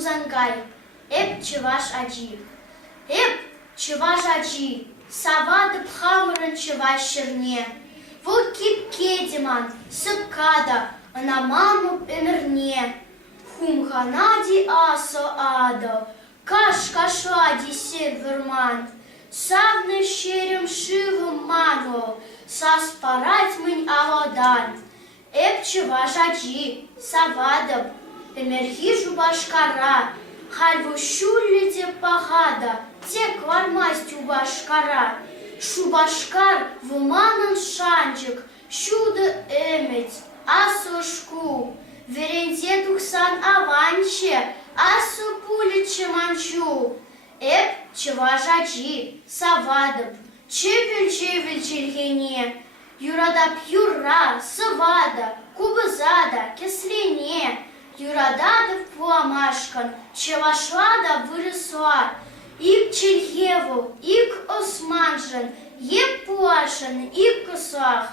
кузангай, эп чеваш аджи. Эп чеваш аджи, савады пхамырын чеваш шерне. Вот кипке деман, сыпкада, на маму эмерне. Хумханади асо адо, каш кашади северман. Савны щерем шивым ману, саспарать мынь аводан. Эп чеваш аджи, савадып, эмерхижу башкара, хальву щуллите пагада, тек вармастю башкара. Шубашкар вуманын шанчык, щуды эмить, асошку. Веренте тухсан аванче, асу пуличе манчу. Эп чеваш аджи, савадып, чевель чергене. Юрадап юра, сывада, кубызада, кеслене. Юрададов пуамашкан, чевашлада вырысуа. Ик чельхеву, ик османжан, еп пуашан, ик косах.